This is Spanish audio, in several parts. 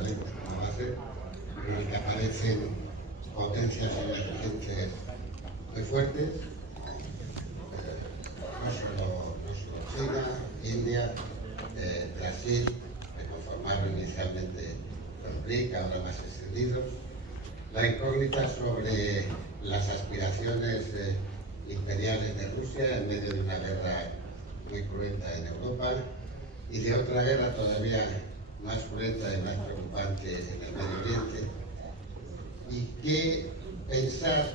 equivalentes como base, en el que aparecen potencias emergentes muy fuertes, no solo China, India, Brasil, que conformaron inicialmente los BRIC, ahora más extendidos. La incógnita sobre las aspiraciones imperiales de Rusia en medio de una guerra muy cruenta en Europa y de otra guerra todavía más cruenta y más preocupante en el Medio Oriente. Y qué pensar,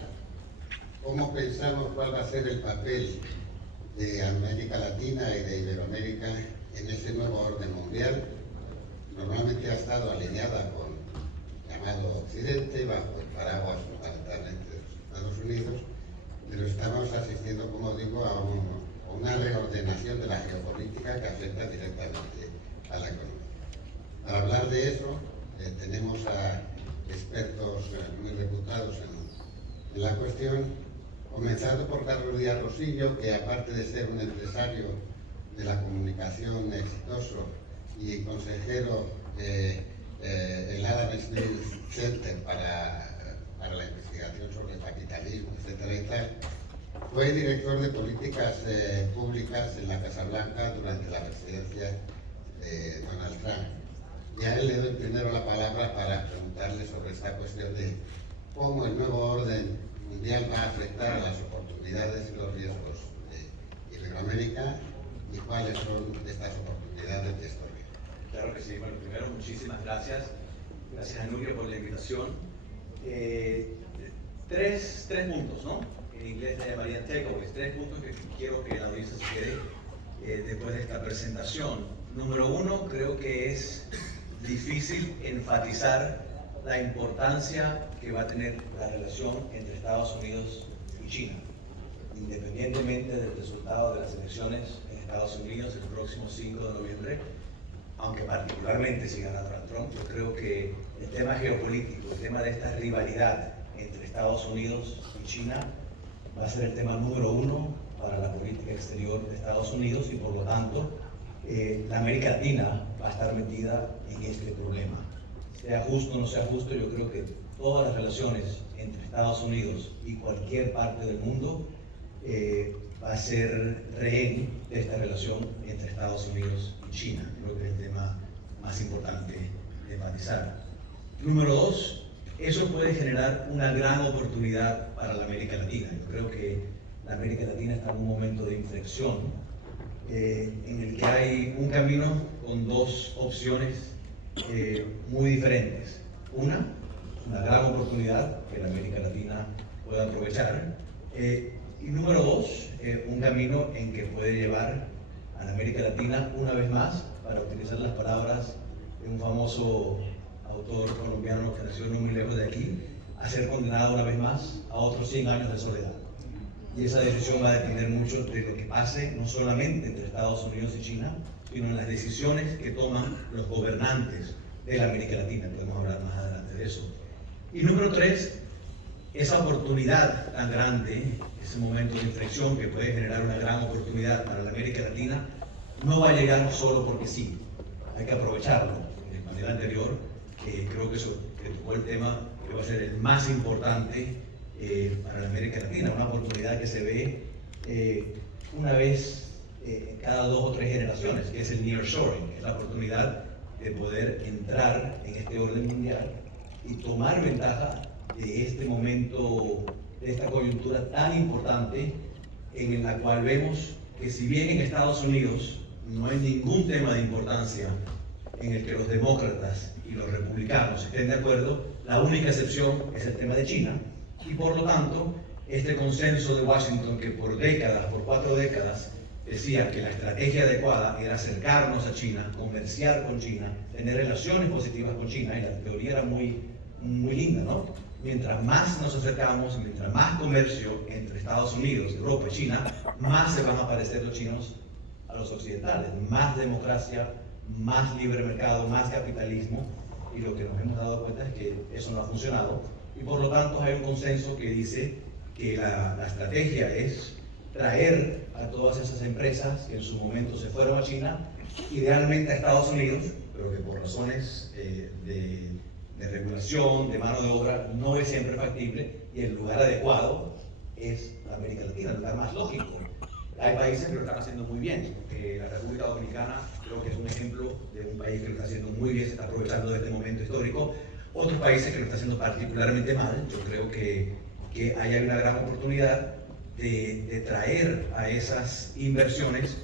cómo pensamos cuál va a ser el papel de América Latina y de Iberoamérica en ese nuevo orden mundial. Normalmente ha estado alineada con el llamado Occidente, bajo el paraguas fundamentalmente de los Estados Unidos, pero estamos asistiendo, como digo, a una reordenación de la geopolítica que afecta directamente a la economía. Para hablar de eso, tenemos a expertos muy reputados en la cuestión, comenzando por Carlos Díaz Rosillo, que aparte de ser un empresario de la comunicación exitoso y consejero el Adam Smith Center para la investigación sobre el capitalismo, etcétera y tal, fue director de políticas públicas en la Casa Blanca durante la presidencia de Donald Trump. Y a él le doy primero la palabra para preguntarle sobre esta cuestión de cómo el nuevo orden mundial va a afectar a las oportunidades y los riesgos de Iberoamérica y cuáles son estas oportunidades de estos riesgos. Claro que sí. Bueno, primero, muchísimas gracias. Gracias a Nuria por la invitación. Tres puntos, ¿no? En inglés se llamarían takeaways. 3 puntos que quiero que la audiencia se quede después de esta presentación. Número 1, creo que es difícil enfatizar la importancia que va a tener la relación entre Estados Unidos y China, independientemente del resultado de las elecciones en Estados Unidos el próximo 5 de noviembre, aunque particularmente si gana Trump. Yo creo que el tema geopolítico, el tema de esta rivalidad entre Estados Unidos y China va a ser el tema número 1 para la política exterior de Estados Unidos y por lo tanto la América Latina va a estar metida en este problema. Sea justo o no sea justo, yo creo que todas las relaciones entre Estados Unidos y cualquier parte del mundo va a ser rehén de esta relación entre Estados Unidos y China. Creo que es el tema más importante de enfatizar. Número 2, eso puede generar una gran oportunidad para la América Latina. Yo creo que la América Latina está en un momento de inflexión en el que hay un camino con 2 opciones muy diferentes. Una gran oportunidad que la América Latina pueda aprovechar. Y número 2, un camino en que puede llevar a la América Latina, una vez más, para utilizar las palabras de un famoso autor colombiano que nació no muy lejos de aquí, a ser condenado una vez más a otros 100 años de soledad. Y esa decisión va a depender mucho de lo que pase, no solamente entre Estados Unidos y China, sino en las decisiones que toman los gobernantes de la América Latina. Podemos hablar más adelante de eso. Y número 3, esa oportunidad tan grande, ese momento de inflexión que puede generar una gran oportunidad para la América Latina, no va a llegar solo porque sí. Hay que aprovecharlo. De manera anterior, creo que eso que tocó el tema que va a ser el más importante para la América Latina, una oportunidad que se ve una vez cada 2 o 3 generaciones, que es el nearshoring, es la oportunidad de poder entrar en este orden mundial y tomar ventaja de este momento, de esta coyuntura tan importante en la cual vemos que si bien en Estados Unidos no hay ningún tema de importancia en el que los demócratas y los republicanos estén de acuerdo, la única excepción es el tema de China. Y por lo tanto, este consenso de Washington que por décadas, por 4 décadas, decía que la estrategia adecuada era acercarnos a China, comerciar con China, tener relaciones positivas con China, y la teoría era muy linda, ¿no? Mientras más nos acercamos, mientras más comercio entre Estados Unidos, Europa y China, más se van a parecer los chinos a los occidentales, más democracia, más libre mercado, más capitalismo, y lo que nos hemos dado cuenta es que eso no ha funcionado. Y por lo tanto hay un consenso que dice que la estrategia es traer a todas esas empresas que en su momento se fueron a China, idealmente a Estados Unidos, pero que por razones de regulación, de mano de obra, no es siempre factible, y el lugar adecuado es América Latina, el lugar más lógico. Hay países que lo están haciendo muy bien. La República Dominicana creo que es un ejemplo de un país que lo está haciendo muy bien, se está aprovechando de este momento histórico. Otros países que lo están haciendo particularmente mal. Yo creo que hay una gran oportunidad de traer a esas inversiones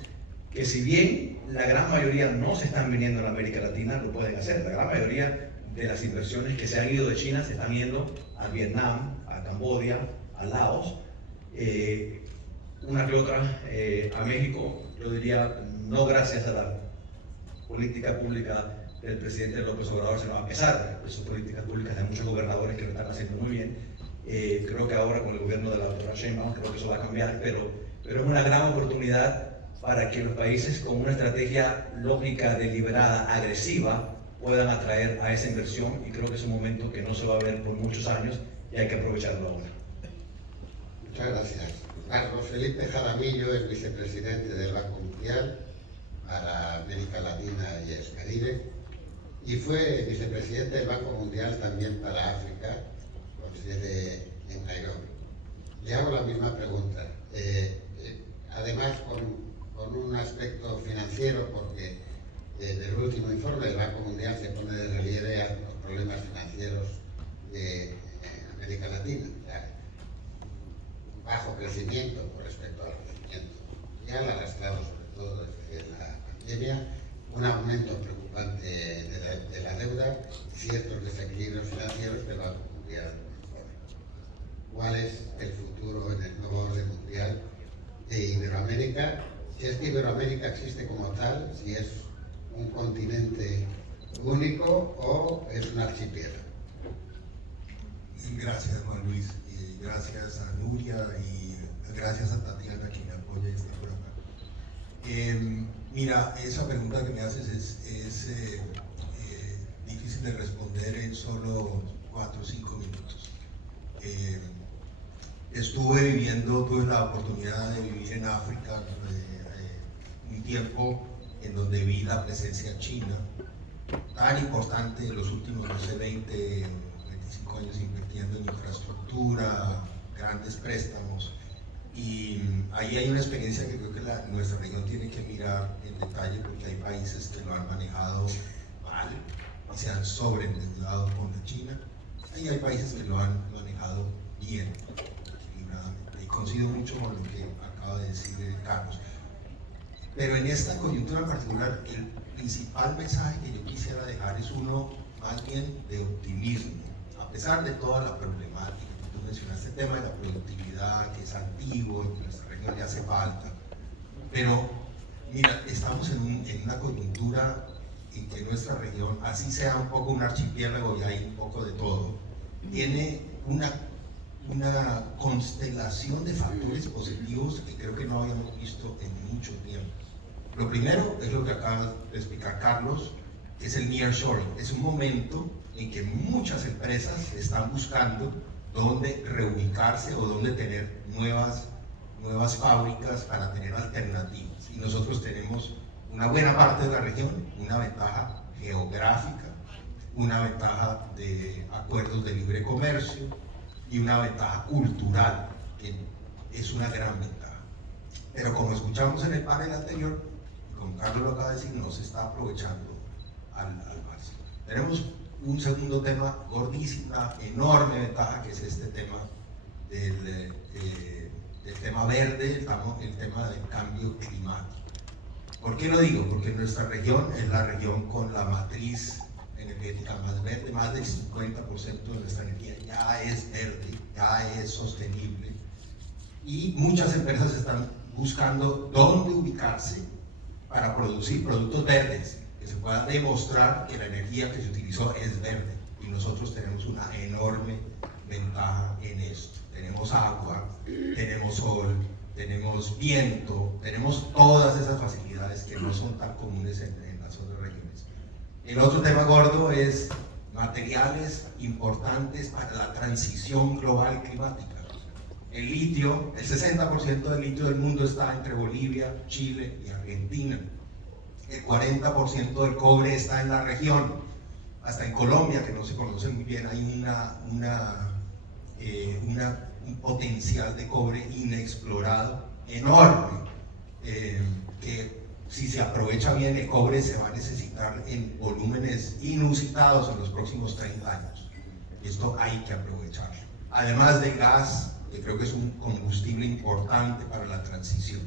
que, si bien la gran mayoría no se están viniendo a la América Latina, lo pueden hacer. La gran mayoría de las inversiones que se han ido de China se están yendo a Vietnam, a Camboya, a Laos, una que otra a México. Yo diría no gracias a la política pública del presidente López Obrador, sino a pesar de sus políticas públicas. Hay muchos gobernadores que lo están haciendo muy bien. Creo que ahora con el gobierno de la doctora Sheinbaum, creo que eso va a cambiar, pero es una gran oportunidad para que los países con una estrategia lógica, deliberada, agresiva, puedan atraer a esa inversión, y creo que es un momento que no se va a ver por muchos años y hay que aprovecharlo ahora. Muchas gracias. Carlos Felipe Jaramillo es vicepresidente del Banco Mundial para América Latina y el Caribe, y fue vicepresidente del Banco Mundial también para África, con sede en Nairobi. Le hago la misma pregunta, además con un aspecto financiero, porque en el último informe del Banco Mundial se pone de relieve a los problemas financieros de América Latina. Bajo crecimiento con respecto al crecimiento mundial, arrastrado sobre todo desde la pandemia, un aumento preocupante de la deuda y ciertos desequilibrios financieros del Banco Mundial. ¿Cuál es el futuro en el nuevo orden mundial de Iberoamérica? Si es que Iberoamérica existe como tal, si es un continente único o es un archipiélago. Gracias, Juan Luis, y gracias a Nuria y gracias a Tatiana, que me apoya y está por acá. Mira, esa pregunta que me haces es difícil de responder en solo 4 o 5 minutos. Tuve la oportunidad de vivir en África un tiempo en donde vi la presencia china tan importante en los últimos, no sé, 20, 25 años invirtiendo en infraestructura, grandes préstamos, y ahí hay una experiencia que creo que nuestra región tiene que mirar en detalle, porque hay países que lo han manejado mal y se han sobreendeudado con la China, y hay países que lo han manejado bien, equilibradamente, y coincido mucho con lo que acaba de decir Carlos. Pero en esta coyuntura en particular, el principal mensaje que yo quisiera dejar es uno más bien de optimismo, a pesar de toda la problemática que tú mencionaste, el tema de la productividad, que es antiguo, que nuestra región le hace falta. Pero mira, estamos en una coyuntura en que nuestra región, así sea un poco un archipiélago y hay un poco de todo, tiene una constelación de factores positivos que creo que no habíamos visto en mucho tiempo. Lo primero es lo que acaba de explicar Carlos, que es el nearshoring. Es un momento en que muchas empresas están buscando dónde reubicarse o dónde tener nuevas fábricas para tener alternativas. Y nosotros tenemos una buena parte de la región, una ventaja geográfica, una ventaja de acuerdos de libre comercio y una ventaja cultural, que es una gran ventaja. Pero como escuchamos en el panel anterior, y como Carlos lo acaba de decir, no se está aprovechando al máximo. Tenemos un segundo tema gordísimo, una enorme ventaja, que es este tema del tema verde, el tema del cambio climático. ¿Por qué lo digo? Porque nuestra región es la región con la matriz energética más verde, más del 50% de nuestra energía ya es verde, ya es sostenible, y muchas empresas están buscando dónde ubicarse para producir productos verdes, que se pueda demostrar que la energía que se utilizó es verde, y nosotros tenemos una enorme ventaja en esto. Tenemos agua, tenemos sol, tenemos viento, tenemos todas esas facilidades que no son tan comunes en las otras regiones. El otro tema gordo es materiales importantes para la transición global climática. El litio, el 60% del litio del mundo está entre Bolivia, Chile y Argentina. el 40% del cobre está en la región. Hasta en Colombia, que no se conoce muy bien, hay un potencial de cobre inexplorado enorme, que si se aprovecha bien el cobre se va a necesitar en volúmenes inusitados en los próximos 30 años. Esto hay que aprovecharlo. Además del gas, que creo que es un combustible importante para la transición.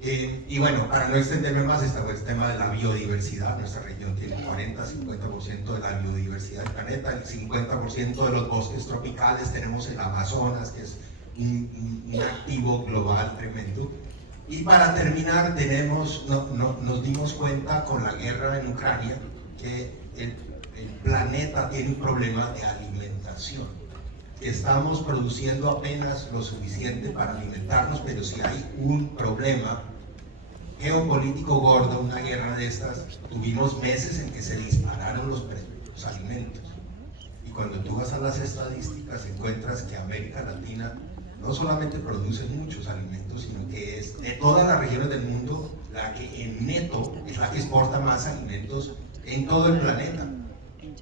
Y bueno, para no extenderme más, está el tema de la biodiversidad. Nuestra región tiene 40-50% de la biodiversidad del planeta, el 50% de los bosques tropicales, tenemos el Amazonas, que es un activo global tremendo. Y para terminar, nos dimos cuenta con la guerra en Ucrania que el planeta tiene un problema de alimentación. Estamos produciendo apenas lo suficiente para alimentarnos, pero si hay un problema geopolítico gordo, una guerra de estas, tuvimos meses en que se dispararon los alimentos. Y cuando tú vas a las estadísticas encuentras que América Latina no solamente produce muchos alimentos, sino que es de todas las regiones del mundo la que en neto es la que exporta más alimentos en todo el planeta,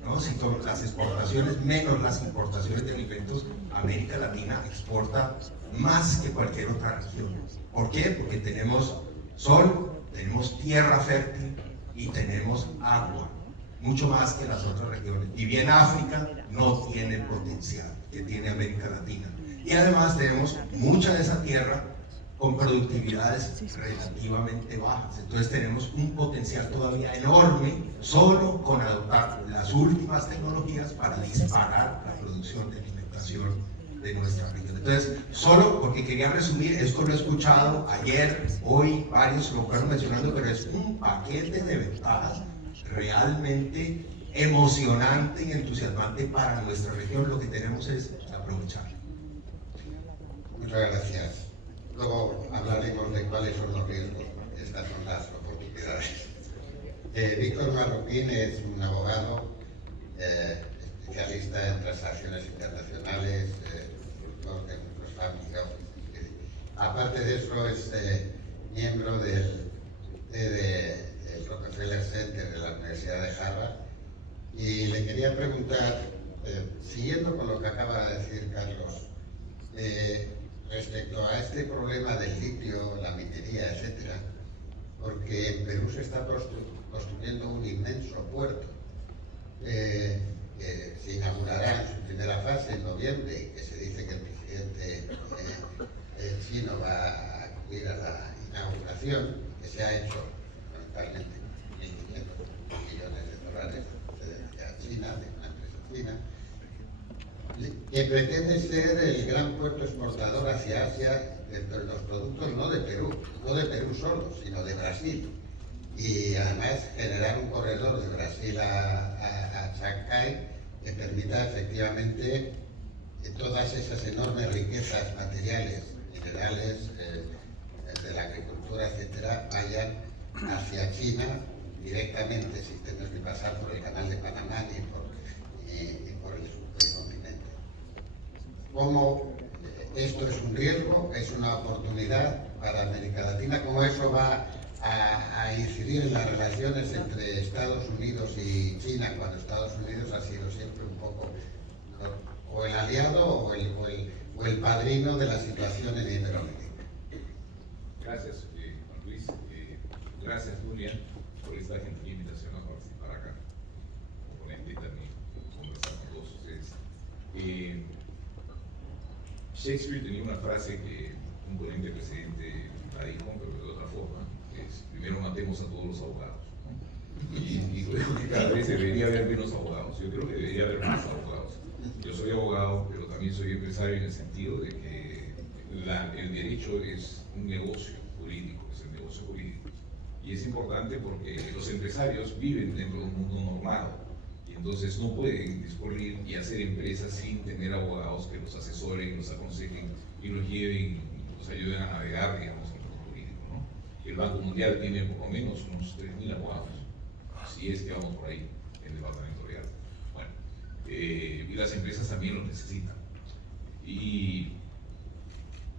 ¿no? Si son las exportaciones menos las importaciones de alimentos, América Latina exporta más que cualquier otra región. ¿Por qué? Porque tenemos sol, tenemos tierra fértil y tenemos agua, mucho más que las otras regiones. Y bien África no tiene el potencial que tiene América Latina. Y además tenemos mucha de esa tierra con productividades relativamente bajas. Entonces tenemos un potencial todavía enorme solo con adoptar las últimas tecnologías para disparar la producción de alimentación de nuestra región. Entonces, solo porque quería resumir, esto lo he escuchado ayer, hoy, varios lo fueron mencionando, pero es un paquete de ventajas realmente emocionante y entusiasmante para nuestra región. Lo que tenemos es aprovecharlo. Muchas gracias. Luego hablaremos de cuáles son los riesgos, porque estas son las oportunidades. Víctor Marroquín es un abogado especialista en transacciones internacionales, consultor de nuestros family office. Aparte de eso, es miembro del Rockefeller Center de la Universidad de Harvard. Y le quería preguntar, siguiendo con lo que acaba de decir Carlos, respecto a este problema del litio, la minería, etcétera, porque en Perú se está construyendo un inmenso puerto que se inaugurará en su primera fase en noviembre y que se dice que el presidente chino va a acudir a la inauguración, que se ha hecho fundamentalmente $1.500 millones de China, de una empresa china, que pretende ser el gran puerto exportador hacia Asia de los productos no de Perú solo, sino de Brasil. Y además generar un corredor de Brasil a Shanghái que permita efectivamente que todas esas enormes riquezas materiales, minerales, de la agricultura, etcétera, vayan hacia China directamente, sin tener que pasar por el canal de Panamá ni por el subcontinente. ¿Cómo esto es un riesgo, es una oportunidad para América Latina? ¿Cómo eso va a incidir en las relaciones entre Estados Unidos y China, cuando Estados Unidos ha sido siempre un poco o el aliado o el padrino de la situación en Iberoamérica? Gracias, Juan Luis. Gracias, Julián, por esta gentil invitación a participar acá. Como ponente y también conversar con todos ustedes. Shakespeare tenía una frase que un ponente precedente la dijo, pero de otra forma, que es: primero matemos a todos los abogados, ¿no? Y creo que cada vez debería haber menos abogados. Yo creo que debería haber más abogados. Yo soy abogado, pero también soy empresario en el sentido de que el derecho es un negocio jurídico, es el negocio jurídico. Y es importante porque los empresarios viven dentro de un mundo normado. Entonces no pueden discurrir y hacer empresas sin tener abogados que los asesoren, los aconsejen y los lleven, los ayuden a navegar, digamos, en el mundo jurídico, ¿no? El Banco Mundial tiene por lo menos unos 3.000 abogados, si es que vamos por ahí, en el departamento legal. Bueno, y las empresas también los necesitan. Y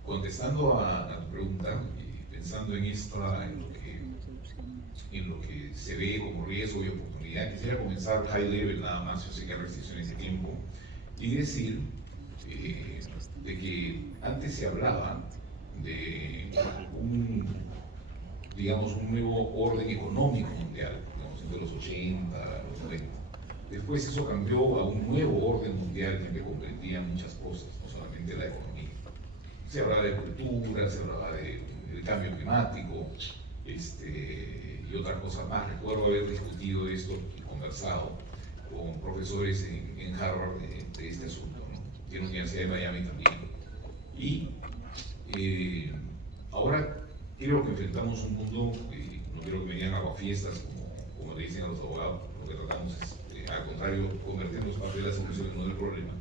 contestando a tu pregunta, y pensando en lo que en lo que se ve como riesgo y oportunidad. Quisiera comenzar high level nada más, yo sé que hay restricciones de tiempo, y decir de que antes se hablaba de digamos, un nuevo orden económico mundial, digamos, entre los 80, los 90. Después eso cambió a un nuevo orden mundial que comprendía muchas cosas, no solamente la economía. Se hablaba de cultura, se hablaba del cambio climático, y otras cosas más. Recuerdo haber discutido esto y conversado con profesores en Harvard de este asunto, ¿no? Y en la Universidad de Miami también. Y ahora creo que enfrentamos un mundo, no quiero que me digan aguafiestas como le dicen a los abogados, lo que tratamos es, al contrario, convertirnos parte de la solución y no del problema.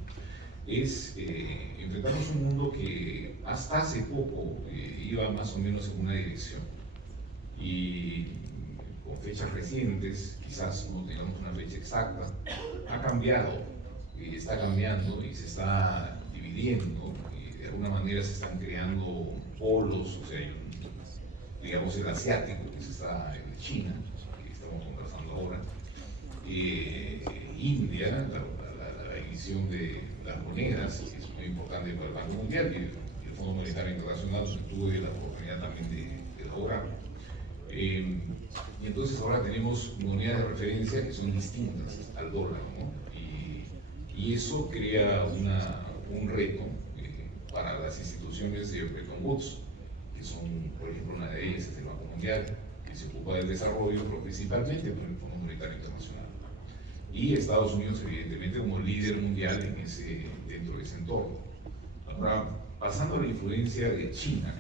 Enfrentamos un mundo que hasta hace poco iba más o menos en una dirección. Y con fechas recientes, quizás no tengamos una fecha exacta, ha cambiado, está cambiando y se está dividiendo, y de alguna manera se están creando polos, o sea, digamos el asiático, que el China, que estamos conversando ahora, India, la emisión de las monedas, que es muy importante para el Banco Mundial y el Fondo Monetario Internacional, tuve la oportunidad también de elaborarlo. Y entonces ahora tenemos monedas de referencia que son distintas al dólar, ¿no? Y eso crea un reto para las instituciones de Bretton Woods, que son, por ejemplo, una de ellas es el Banco Mundial, que se ocupa del desarrollo, pero principalmente por el Fondo Monetario Internacional. Y Estados Unidos, evidentemente, como líder mundial dentro de ese entorno. Ahora, pasando a la influencia de China,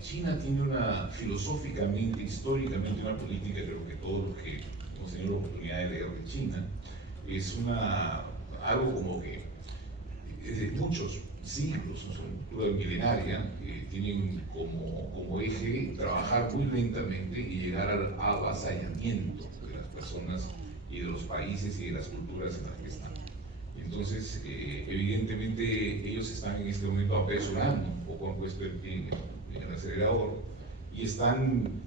China tiene filosóficamente, históricamente, una política, creo que todos los que hemos tenido la oportunidad de leer de China, es algo como que desde muchos siglos, son milenaria, tienen como eje trabajar muy lentamente y llegar al avasallamiento de las personas y de los países y de las culturas en las que están. Entonces, evidentemente, ellos están en este momento apresurando, un poco han puesto el pie en el acelerador y están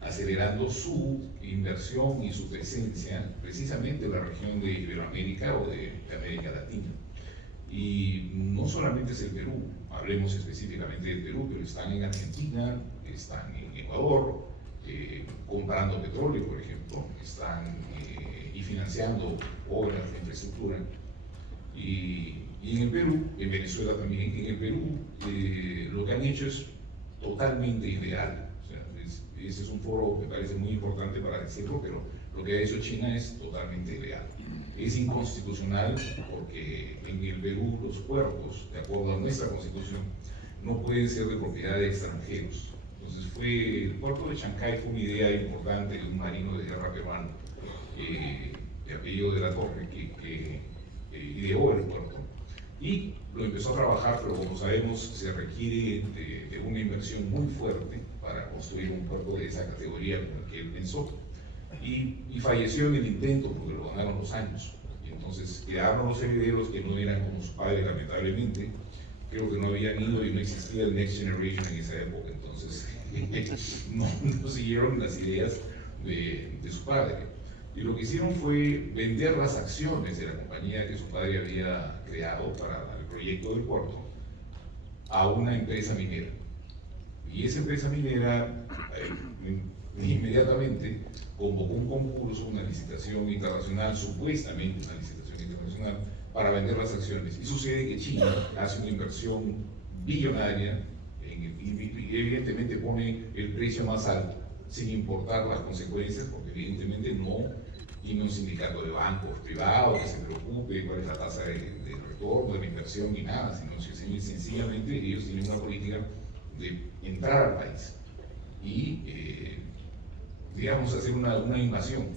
acelerando su inversión y su presencia precisamente en la región de Iberoamérica o de América Latina. Y no solamente es el Perú, hablemos específicamente del Perú, pero están en Argentina, están en Ecuador, comprando petróleo, por ejemplo, están y financiando obras de infraestructura. Y en el Perú, en Venezuela también, en el Perú, lo que han hecho es totalmente ilegal. O sea, ese es un foro que me parece muy importante para decirlo, pero lo que ha hecho China es totalmente ilegal. Es inconstitucional porque en el Perú los puertos, de acuerdo a nuestra constitución, no pueden ser de propiedad de extranjeros. Entonces el puerto de Chancay fue una idea importante de un marino de guerra peruano, de apellido de la Torre, que ideó el puerto. Y lo empezó a trabajar, pero como sabemos se requiere de una inversión muy fuerte para construir un puerto de esa categoría con el que él pensó. Y falleció en el intento porque lo ganaron los años. Y entonces quedaron los herederos que no eran como su padre, lamentablemente. Creo que no habían ido y no existía el Next Generation en esa época, entonces no siguieron las ideas de su padre. Y lo que hicieron fue vender las acciones de la compañía que su padre había creado para el proyecto del puerto a una empresa minera. Y esa empresa minera inmediatamente convocó un concurso, una licitación internacional, supuestamente una licitación internacional, para vender las acciones. Y sucede que China hace una inversión billonaria y evidentemente pone el precio más alto, sin importar las consecuencias, porque evidentemente no tiene un sindicato de bancos privados que se preocupe cuál es la tasa de retorno de la inversión ni nada, sino que sencillamente ellos tienen una política de entrar al país y digamos hacer una invasión.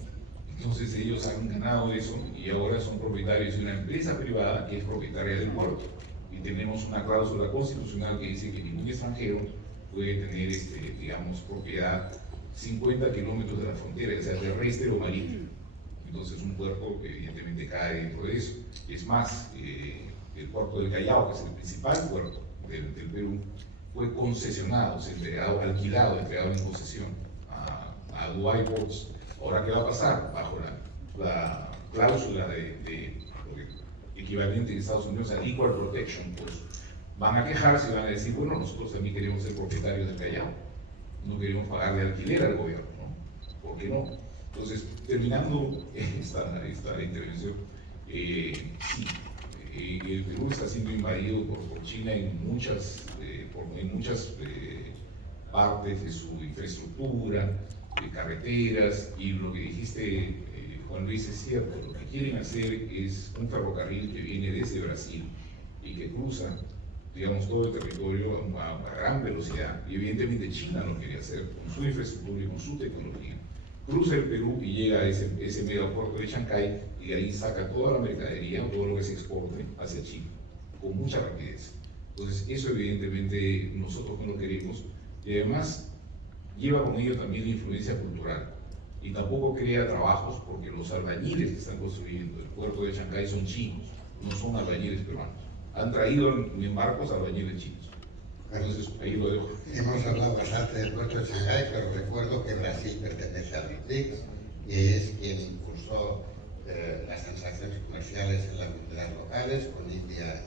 Entonces ellos han ganado eso y ahora son propietarios de una empresa privada que es propietaria del puerto. Y tenemos una cláusula constitucional que dice que ningún extranjero puede tener, digamos, propiedad 50 kilómetros de la frontera, ya sea terrestre o marítimo. Entonces un puerto evidentemente cae dentro de eso. Es más, el puerto del Callao, que es el principal puerto del Perú, fue concesionado, alquilado, entregado en concesión a a Dubai Ports. Ahora, ¿qué va a pasar? Bajo la cláusula de equivalente en Estados Unidos a Equal Protection, pues van a quejarse y van a decir, bueno, nosotros también queremos ser propietarios del Callao, no queremos pagarle alquiler al gobierno, ¿no? ¿Por qué no? Entonces, terminando esta intervención, sí, el Perú está siendo invadido por China en muchas partes de su infraestructura, de carreteras, y lo que dijiste, Juan Luis, es cierto. Lo que quieren hacer es un ferrocarril que viene desde Brasil y que cruza, digamos, todo el territorio a gran velocidad. Y evidentemente China lo quiere hacer con su infraestructura y con su tecnología. Cruza el Perú y llega a ese megapuerto de Chancay, y de ahí saca toda la mercadería, todo lo que se exporte hacia China, con mucha rapidez. Entonces, eso evidentemente nosotros no lo queremos, y además lleva con ello también la influencia cultural, y tampoco crea trabajos, porque los albañiles que están construyendo el puerto de Chancay son chinos, no son albañiles peruanos. Han traído en barcos albañiles chinos. Entonces, ahí lo dejo. Hemos hablado bastante del puerto de Shanghái, pero recuerdo que Brasil pertenece al BRICS y es quien impulsó las transacciones comerciales en las fronteras locales con India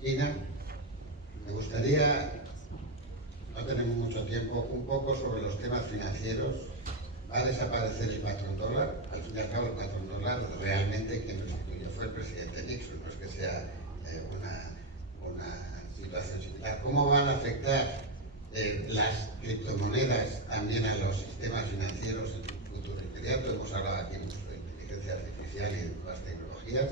y China. Me gustaría, no tenemos mucho tiempo, un poco sobre los temas financieros. Va a desaparecer el patrón dólar. Al fin y al cabo, el patrón dólar realmente quien lo instituyó fue el presidente Nixon, no es que sea una situación similar. ¿Cómo van a afectar las criptomonedas también a los sistemas financieros en el futuro inmediato? Hemos hablado aquí mucho de inteligencia artificial y de nuevas tecnologías.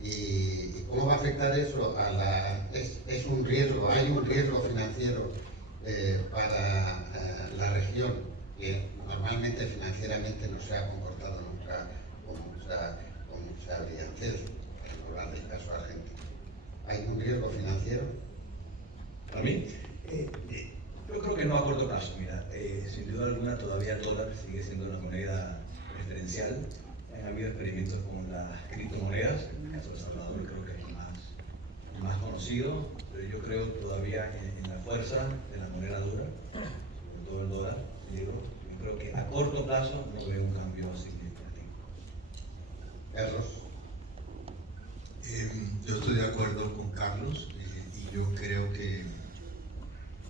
¿Y cómo va a afectar eso a es un riesgo, hay un riesgo financiero para la región que normalmente financieramente no se ha comportado nunca con mucha brillantez, en hablar del caso argentino? ¿Hay un riesgo financiero? Para mí, yo creo que no a corto plazo. Mira, sin duda alguna todavía el dólar sigue siendo una moneda referencial. Han habido experimentos con las criptomonedas, en el caso de Salvador creo que es el más conocido, pero yo creo todavía en la fuerza de la moneda dura, sobre todo el dólar. Yo creo que a corto plazo no veo un cambio significativo. Carlos. Yo estoy de acuerdo con Carlos, y yo creo que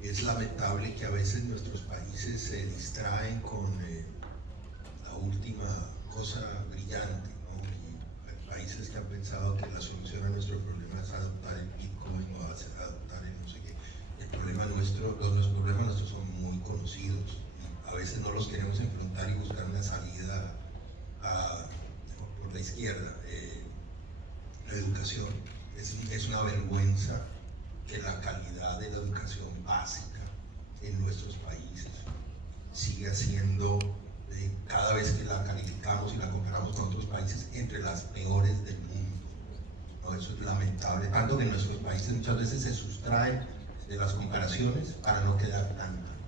es lamentable que a veces nuestros países se distraen con la última cosa brillante, ¿no? Y hay países que han pensado que la solución a nuestro problema es adoptar el Bitcoin o adoptar el no sé qué. Los problemas nuestros son muy conocidos, y a veces no los queremos enfrentar y buscar una salida por la izquierda. La educación es una vergüenza que la calidad de la educación básica en nuestros países siga siendo, cada vez que la calificamos y la comparamos con otros países, entre las peores del mundo, ¿no? Eso es lamentable, tanto que nuestros países muchas veces se sustraen de las comparaciones para no quedar tan mal.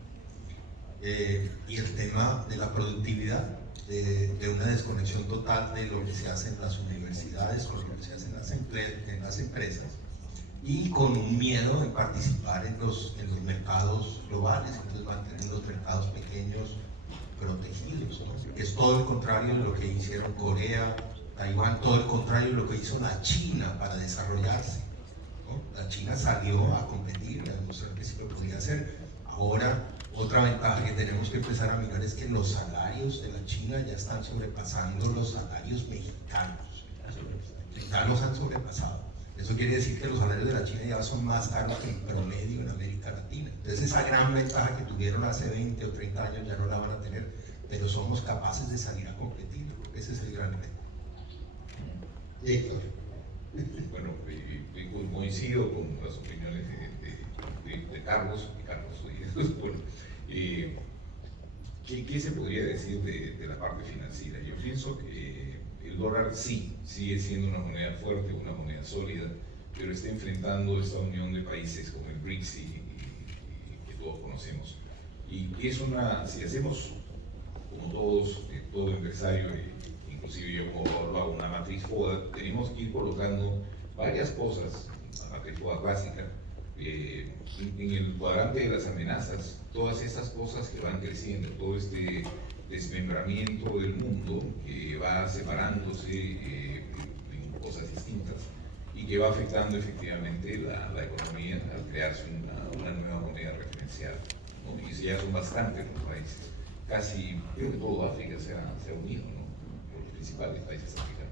Y el tema de la productividad, de una desconexión total de lo que se hace en las universidades con lo que se hace en las empresas, y con un miedo en participar en los mercados globales, entonces mantener los mercados pequeños protegidos, ¿no? Es todo el contrario de lo que hicieron Corea, Taiwán, todo el contrario de lo que hizo la China para desarrollarse, ¿no? La China salió a competir, a demostrar que sí lo podía hacer. Ahora, otra ventaja que tenemos que empezar a mirar es que los salarios de la China ya están sobrepasando los salarios mexicanos. Ya los han sobrepasado. Eso quiere decir que los salarios de la China ya son más caros que el promedio en América Latina. Entonces esa gran ventaja que tuvieron hace 20 o 30 años ya no la van a tener, pero somos capaces de salir a competir. Ese es el gran reto. Héctor. Bueno, coincido con las opiniones de Carlos. Bueno, ¿qué se podría decir de la parte financiera? Yo pienso que el dólar sí sigue siendo una moneda fuerte, una moneda sólida, pero está enfrentando esta unión de países como el BRICS y que todos conocemos. Y es si hacemos, como todo empresario, inclusive yo como hago una matriz FODA, tenemos que ir colocando varias cosas, la matriz FODA clásica, En el cuadrante de las amenazas, todas esas cosas que van creciendo, todo este desmembramiento del mundo que va separándose en cosas distintas y que va afectando efectivamente la economía al crearse una nueva moneda referencial, ¿no? Y ya son bastantes los países, casi todo África se ha unido, ¿no? Los principales países africanos.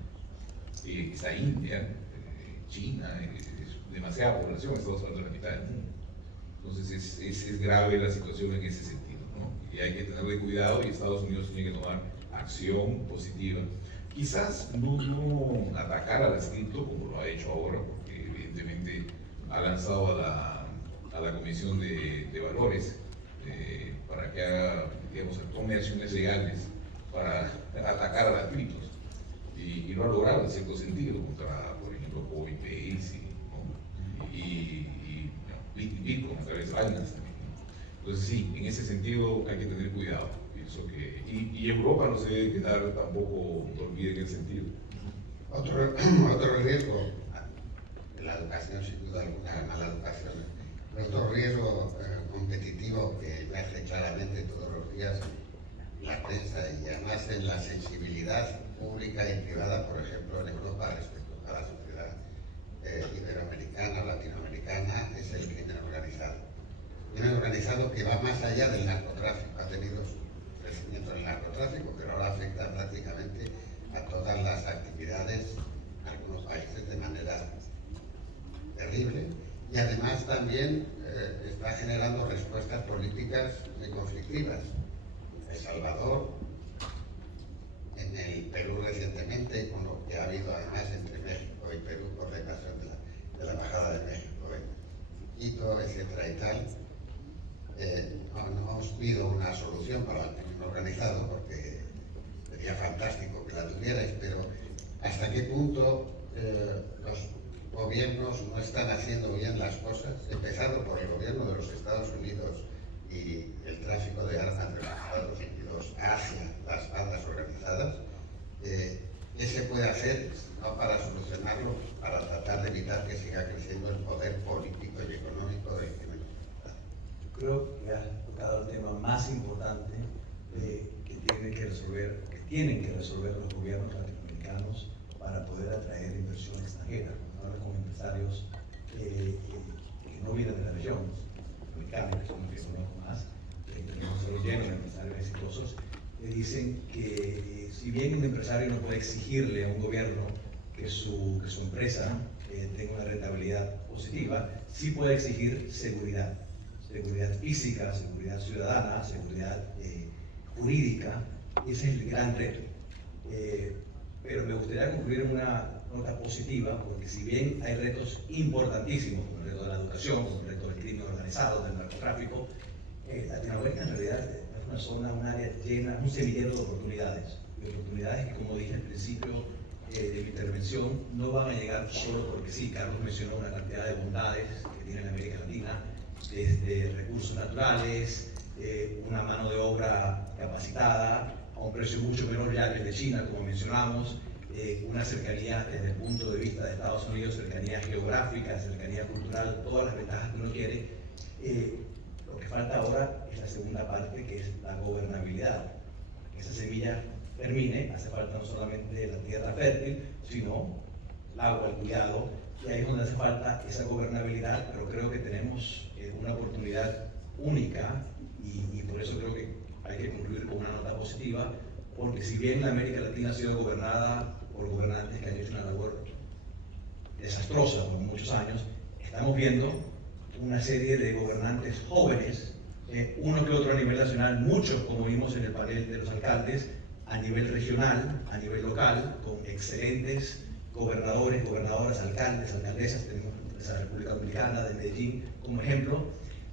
Está India, China, demasiada población, estamos hablando de la mitad del mundo. Entonces es grave la situación en ese sentido, ¿no? Y hay que tenerle cuidado y Estados Unidos tiene que tomar acción positiva. Quizás no atacar a las cripto como lo ha hecho ahora, porque evidentemente ha lanzado a la Comisión de Valores para que haga, digamos, tome acciones legales para atacar a las criptos. Y lo ha logrado en cierto sentido contra, por ejemplo, Coinbase y Bitcoin, a través de Binance también, ¿no? Entonces sí, en ese sentido hay que tener cuidado. Pienso que, y Europa no se debe quedar tampoco dormida en el sentido. Otro riesgo, la educación, sin duda alguna, mala educación. Otro riesgo competitivo que emerge claramente todos los días en la prensa y además en la sensibilidad pública y privada, por ejemplo, en Europa respecto a la sociedad iberoamericana, latinoamericana, es el crimen organizado. Crimen organizado que va más allá del narcotráfico, ha tenido su crecimiento en el narcotráfico, pero ahora afecta prácticamente a todas las actividades en algunos países de manera terrible y además también está generando respuestas políticas muy conflictivas. En El Salvador, en el Perú recientemente, con lo que ha habido además entre México y Perú por la invasión de la Embajada de México en Quito, etcétera y tal. No hemos visto una solución para el crimen organizado porque sería fantástico que la tuvierais, pero ¿hasta qué punto los gobiernos no están haciendo bien las cosas? Empezando por el gobierno de los Estados Unidos y el tráfico de armas de los Estados Unidos hacia las bandas organizadas. ¿Qué se puede hacer, no para solucionarlo, para tratar de evitar que siga creciendo el poder político y económico del crimen organizado? Yo creo que has tocado el tema más importante que tienen que resolver los gobiernos latinoamericanos para poder atraer inversión extranjera. Cuando hablo con empresarios que no vienen de la región, americanos, que son los que conozco más, tenemos solo llenos de empresarios exitosos, le dicen que si bien un empresario no puede exigirle a un gobierno que su empresa tenga una rentabilidad positiva, sí puede exigir seguridad física, seguridad ciudadana, seguridad jurídica. Ese es el gran reto. Pero me gustaría concluir en una nota positiva, porque si bien hay retos importantísimos, como el reto de la educación, como el reto del crimen organizado, del narcotráfico, Latinoamérica en realidad es una zona, un área llena, un semillero de oportunidades que, como dije al principio de mi intervención, no van a llegar solo porque sí. Carlos mencionó una cantidad de bondades que tiene la América Latina, desde recursos naturales, una mano de obra capacitada, a un precio mucho menor ya que el de China, como mencionamos, una cercanía desde el punto de vista de Estados Unidos, cercanía geográfica, cercanía cultural, todas las ventajas que uno quiere. Lo que falta ahora es la segunda parte, que es la gobernabilidad. Que esa semilla germine, hace falta no solamente la tierra fértil, sino el agua, el cuidado, y ahí es donde hace falta esa gobernabilidad, pero creo que tenemos una oportunidad única y por eso creo que hay que concluir con una nota positiva, porque si bien la América Latina ha sido gobernada por gobernantes que han hecho una labor desastrosa por muchos años, estamos viendo una serie de gobernantes jóvenes, uno que otro a nivel nacional, muchos, como vimos en el panel de los alcaldes, a nivel regional, a nivel local, con excelentes gobernadores, gobernadoras, alcaldes, alcaldesas. Tenemos la República Dominicana, de Medellín, como ejemplo.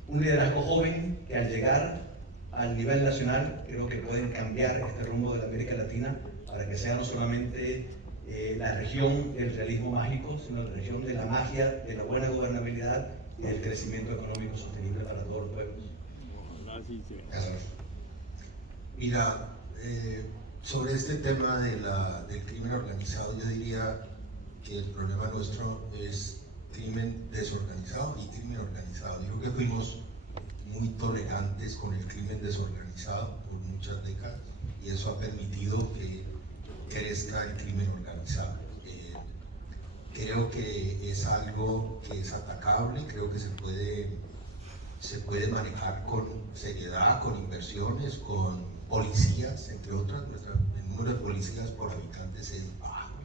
Un liderazgo joven que al llegar al nivel nacional creo que pueden cambiar este rumbo de la América Latina para que sea no solamente la región del realismo mágico, sino la región de la magia, de la buena gobernabilidad y del crecimiento económico sostenible para todos los pueblos. Mira, sobre este tema del crimen organizado, yo diría que el problema nuestro es crimen desorganizado y crimen organizado. Yo creo que fuimos muy tolerantes con el crimen desorganizado por muchas décadas y eso ha permitido que crezca el crimen organizado. Creo que es algo que es atacable, creo que se puede manejar con seriedad, con inversiones, con policías, entre otras. El número de policías por habitantes es bajo,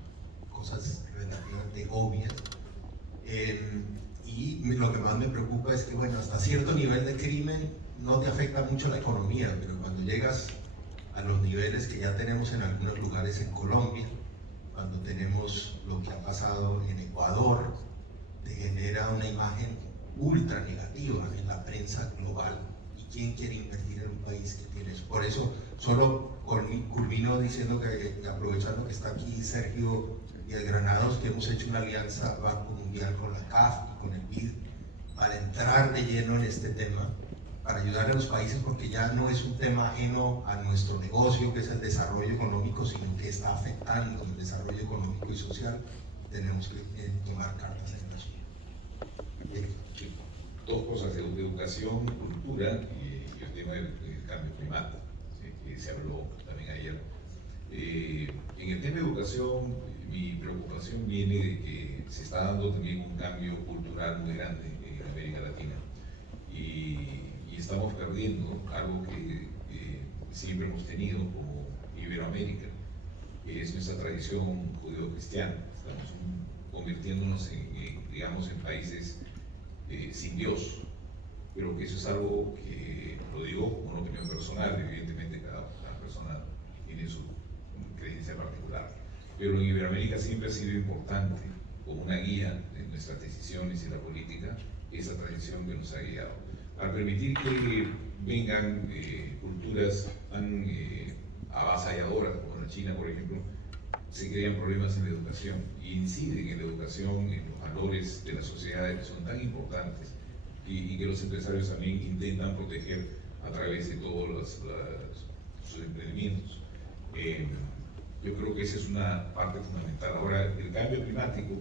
cosas relativamente obvias. Y lo que más me preocupa es que, bueno, hasta cierto nivel de crimen no te afecta mucho la economía, pero cuando llegas a los niveles que ya tenemos en algunos lugares en Colombia, cuando tenemos lo que ha pasado en Ecuador, te genera una imagen ultra negativa en la prensa global. ¿Y quién quiere invertir en un país que tiene eso? Por eso, solo culmino diciendo que, aprovechando que está aquí Sergio y el Granados, que hemos hecho una alianza Banco Mundial con la CAF y con el BID para entrar de lleno en este tema, para ayudar a los países, porque ya no es un tema ajeno a nuestro negocio, que es el desarrollo económico, sino que está afectando el desarrollo económico y social. Tenemos que tomar cartas en el asunto. Sí. Dos cosas, educación, cultura y el tema del cambio climático, ¿sí? Que se habló también ayer. En el tema de educación, mi preocupación viene de que se está dando también un cambio cultural muy grande en América Latina y estamos perdiendo algo que siempre hemos tenido como Iberoamérica, que es nuestra tradición judeo-cristiana. Estamos convirtiéndonos digamos, en países sin Dios, pero que eso es algo que, lo digo como una opinión personal, evidentemente cada persona tiene su creencia particular, pero en Iberoamérica siempre ha sido importante, como una guía de nuestras decisiones y la política, esa tradición que nos ha guiado. Al permitir que vengan culturas tan avasalladoras como la China, por ejemplo, se crean problemas en la educación y inciden en la educación, en los valores de la sociedad que son tan importantes y que los empresarios también intentan proteger a través de todos sus emprendimientos. Yo creo que esa es una parte fundamental. Ahora, el cambio climático,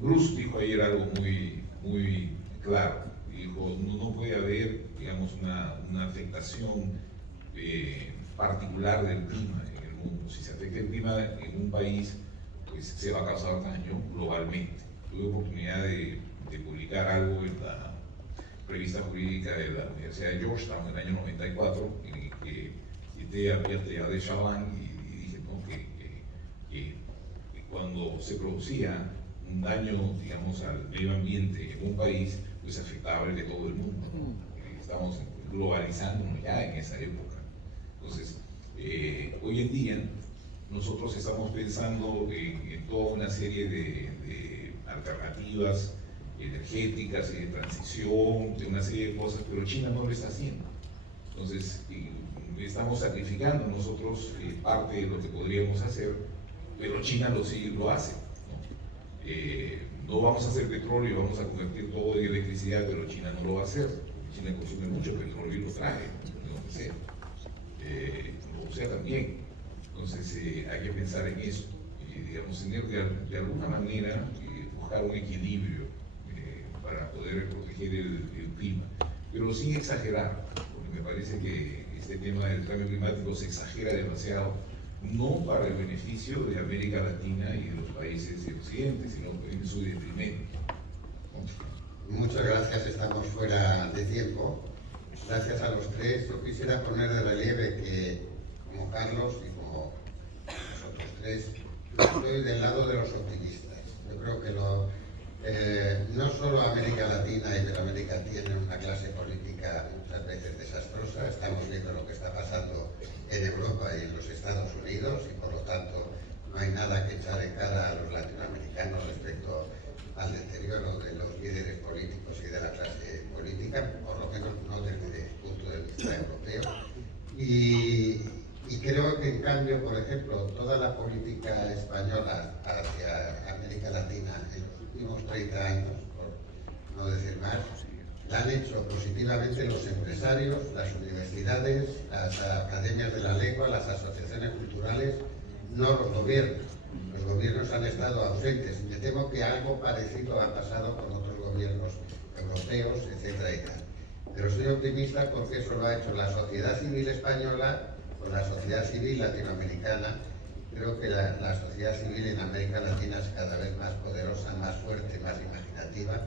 Bruce dijo ayer algo muy claro. Dijo, no puede haber, digamos, una afectación particular del clima en el mundo. Si se afecta el clima en un país, pues se va a causar daño globalmente. Tuve oportunidad de publicar algo en la revista jurídica de la Universidad de Georgetown en el año 94, en el que cité a Pierre de Chavannes y dije, ¿no? que cuando se producía un daño, digamos, al medio ambiente en un país, pues afectaba el de todo el mundo, ¿no? Estamos globalizándonos ya en esa época. Entonces, hoy en día nosotros estamos pensando en toda una serie de alternativas energéticas y de transición, de una serie de cosas, pero China no lo está haciendo. Entonces, estamos sacrificando nosotros parte de lo que podríamos hacer, pero China sí lo hace, ¿no? No vamos a hacer petróleo, vamos a convertir todo en electricidad, pero China no lo va a hacer. China consume mucho petróleo y lo trae, de donde sea. Rusia también. Entonces hay que pensar en eso. Digamos, tener de alguna manera buscar un equilibrio para poder proteger el clima, pero sin exagerar, porque me parece que este tema del cambio climático se exagera demasiado, no para el beneficio de América Latina y de los países del occidente, sino en su detrimento. Muchas gracias, estamos fuera de tiempo. Gracias a los tres. Yo quisiera poner de relieve que, como Carlos y como nosotros tres, estoy del lado de los optimistas. Yo creo que no solo América Latina y Iberoamérica tienen una clase política muchas veces desastrosa, estamos viendo lo que está pasando en Europa y en los Estados Unidos y por lo tanto no hay nada que echar en cara a los latinoamericanos respecto al deterioro de los líderes políticos y de la clase política, por lo menos no desde el punto de vista europeo. Y creo que en cambio, por ejemplo, toda la política española hacia América Latina en los últimos 30 años, por no decir más, la han hecho positivamente los empresarios, las universidades, las academias de la lengua, las asociaciones culturales, no los gobiernos. Los gobiernos han estado ausentes. Me temo que algo parecido ha pasado con otros gobiernos europeos, etcétera y tal. Pero soy optimista porque eso lo ha hecho la sociedad civil española con la sociedad civil latinoamericana. Creo que la sociedad civil en América Latina es cada vez más poderosa, más fuerte, más imaginativa,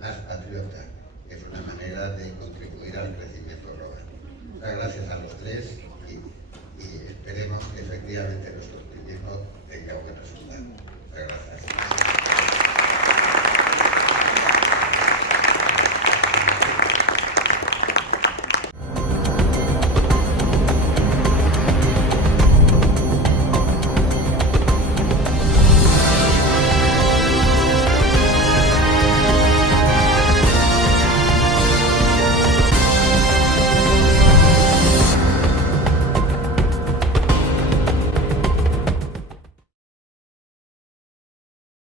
más patriota. Es una manera de contribuir al crecimiento global. Muchas gracias a los tres y esperemos que efectivamente nuestro